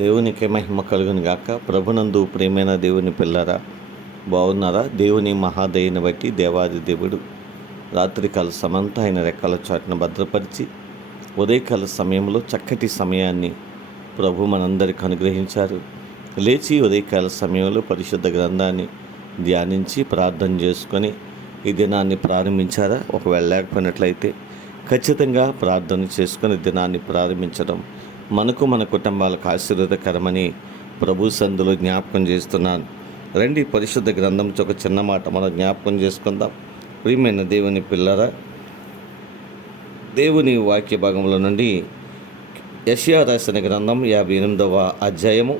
దేవునికి మహిమ కలుగును గాక. ప్రభునందు ప్రియమైన దేవుని పిల్లరా, బాగున్నారా? దేవుని మహాదయని బట్టి దేవాది దేవుడు రాత్రికాల సమంతా ఆయన రెక్కల చాటును భద్రపరిచి ఉదయకాల సమయంలో చక్కటి సమయాన్ని ప్రభు మనందరికి అనుగ్రహించారు. లేచి ఉదయకాల సమయంలో పరిశుద్ధ గ్రంథాన్ని ధ్యానించి ప్రార్థన చేసుకొని ఈ దినాన్ని ప్రారంభించారా? ఒకవేళ లేకపోయినట్లయితే ఖచ్చితంగా ప్రార్థన చేసుకొని దినాన్ని ప్రారంభించడం మనకు మన కుటుంబాలకు ఆశీర్వాదకరమని ప్రభు సందులో జ్ఞాపకం చేస్తున్నాను. రండి, పరిశుద్ధ గ్రంథంతో ఒక చిన్న మాట మనం జ్ఞాపకం చేసుకుందాం. ప్రియమైన దేవుని పిల్లరా, దేవుని వాక్య భాగంలో నుండి యెషయా రాసిన గ్రంథం 58వ అధ్యాయము.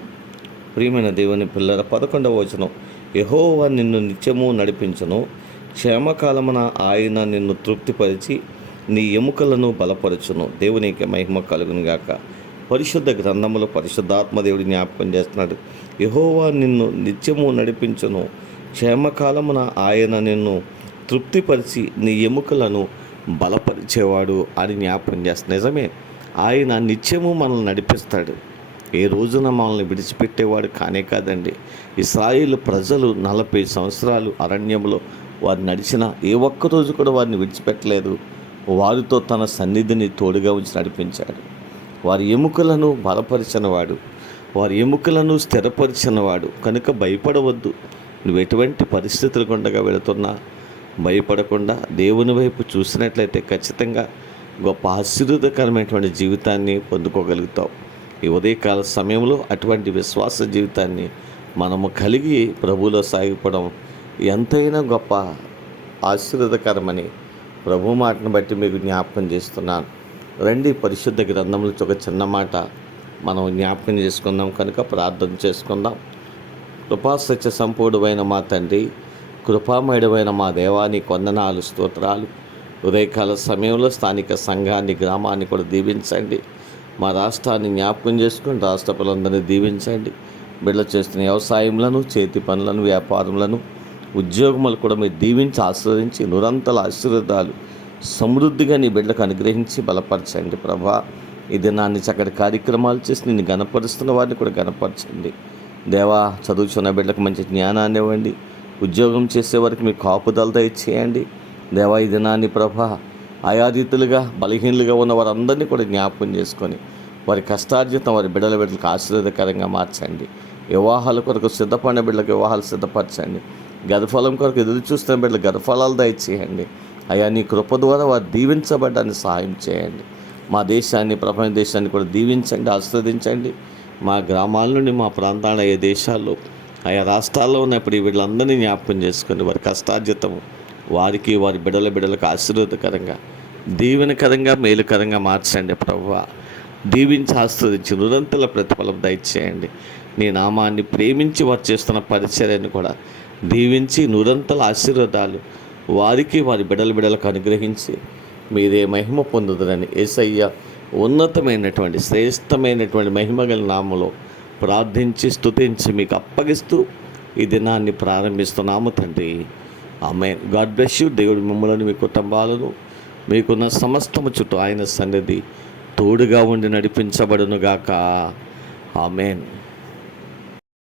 ప్రియమైన దేవుని పిల్లర 11వ వచనం, యెహోవా నిన్ను నిత్యము నడిపించును, క్షేమకాలమున ఆయన నిన్ను తృప్తిపరిచి నీ ఎముకలను బలపరచును. దేవునికి మహిమ కలుగును గాక. పరిశుద్ధ గ్రంథములో పరిశుద్ధాత్మ దేవుడు జ్ఞాపకం చేస్తున్నాడు. యెహోవా నిన్ను నిత్యము నడిపించును, క్షేమకాలమున ఆయన నిన్ను తృప్తిపరిచి నీ ఎముకలను బలపరిచేవాడు అని జ్ఞాపకం చేస్తాడు. నిజమే, ఆయన నిత్యము మనల్ని నడిపిస్తాడు. ఏ రోజున మనల్ని విడిచిపెట్టేవాడు కానే కాదండి. ఇశ్రాయేలు ప్రజలు 40 సంవత్సరాలు అరణ్యంలో వారు నడిచిన ఏ ఒక్క రోజు కూడా వారిని విడిచిపెట్టలేదు. వారితో తన సన్నిధిని తోడుగా ఉంచి నడిపించాడు. వారి ఎముకలను బలపరిచినవాడు, వారి ఎముకలను స్థిరపరిచినవాడు. కనుక భయపడవద్దు. నువ్వు ఎటువంటి పరిస్థితులు గుండగా వెళుతున్నా భయపడకుండా దేవుని వైపు చూసినట్లయితే ఖచ్చితంగా గొప్ప ఆశీర్వాదకరమైనటువంటి జీవితాన్ని పొందుకోగలుగుతావు. ఈ ఉదయకాల సమయంలో అటువంటి విశ్వాస జీవితాన్ని మనము కలిగి ప్రభువులో సాగిపోవడం ఎంతైనా గొప్ప ఆశీర్వాదకరమని ప్రభు మాటను బట్టి మీకు జ్ఞాపకం చేస్తున్నాను. రండి, పరిశుద్ధ గ్రంథంలో ఒక చిన్న మాట మనం జ్ఞాపకం చేసుకుందాం. కనుక ప్రార్థన చేసుకుందాం. కృపాసత్య సంపూర్ణమైన మా తండ్రి, కృపామయుడమైన మా దేవాని వందనాలు, స్తోత్రాలు. ఉదయకాల సమయంలో స్థానిక సంఘాన్ని, గ్రామాన్ని కూడా దీవించండి. మా రాష్ట్రాన్ని జ్ఞాపకం చేసుకుని రాష్ట్ర పిల్లలందరినీ దీవించండి. బిడ్డలు చేస్తున్న వ్యవసాయములను, చేతి పనులను, వ్యాపారములను, ఉద్యోగములు కూడా మీరు దీవించి ఆశీర్వదించి నిరంతర ఆశీర్వాదాలు సమృద్ధిగా నీ బిడ్డలకు అనుగ్రహించి బలపరచండి. ప్రభా, ఈ దినాన్ని చక్కటి కార్యక్రమాలు చేసి నిన్ను గణపరుస్తున్న వారిని కూడా గణపరచండి. దేవా, చదువుతున్న బిడ్డలకు మంచి జ్ఞానాన్ని ఇవ్వండి. ఉద్యోగం చేసేవారికి మీ కాపుదల దయచేయండి. దేవా, ఈ దినాన్ని ప్రభా ఆయా రీతులుగా బలహీనులుగా ఉన్న వారందరినీ కూడా జ్ఞాపకం చేసుకొని వారి కష్టార్జితం వారి బిడ్డలకు ఆశీర్వాదకరంగా మార్చండి. వివాహాల కొరకు సిద్ధపడిన బిడ్డలకు వివాహాలు సిద్ధపరచండి. గర్భఫలం కొరకు ఎదురు చూస్తున్న బిడ్డలకు గర్భఫలాలు దయచేయండి. అయ్యా, నీ కృప ద్వారా వారు దీవించబడ్డానికి సహాయం చేయండి. మా దేశాన్ని, ప్రపంచ దేశాన్ని కూడా దీవించండి, ఆశీర్వదించండి. మా గ్రామాల నుండి మా ప్రాంతాల ఏ దేశాల్లో ఆయా రాష్ట్రాల్లో ఉన్నప్పుడు వీళ్ళందరినీ జ్ఞాపకం చేసుకొని వారి కష్టార్జితం వారికి వారి బిడ్డలకు ఆశీర్వాదకరంగా, దీవెనకరంగా, మేలుకరంగా మార్చండి. ప్రభువా, దీవించి ఆశీర్వదించి నిరంతర ప్రతిఫలం దయచేయండి. నీ నామాన్ని ప్రేమించి వారు చేస్తున్న పరిచర్యను కూడా దీవించి నిరంతర ఆశీర్వాదాలు వారికి వారి బిడ్డలకు అనుగ్రహించి మీరే మహిమ పొందుదరని యేసయ్య ఉన్నతమైనటువంటి శ్రేష్టమైనటువంటి మహిమగల నామములో ప్రార్థించి స్తుతించి మీకు అప్పగిస్తూ ఈ దినాన్ని ప్రారంభిస్తున్నాము తండ్రి. ఆమేన్. God bless you. దేవుడు మిమ్మల్ని, మీ కుటుంబాలను, మీకున్న సమస్తము చుట్టూ ఆయన సన్నిధి తోడుగా ఉండి నడిపించబడునుగాక. ఆమేన్.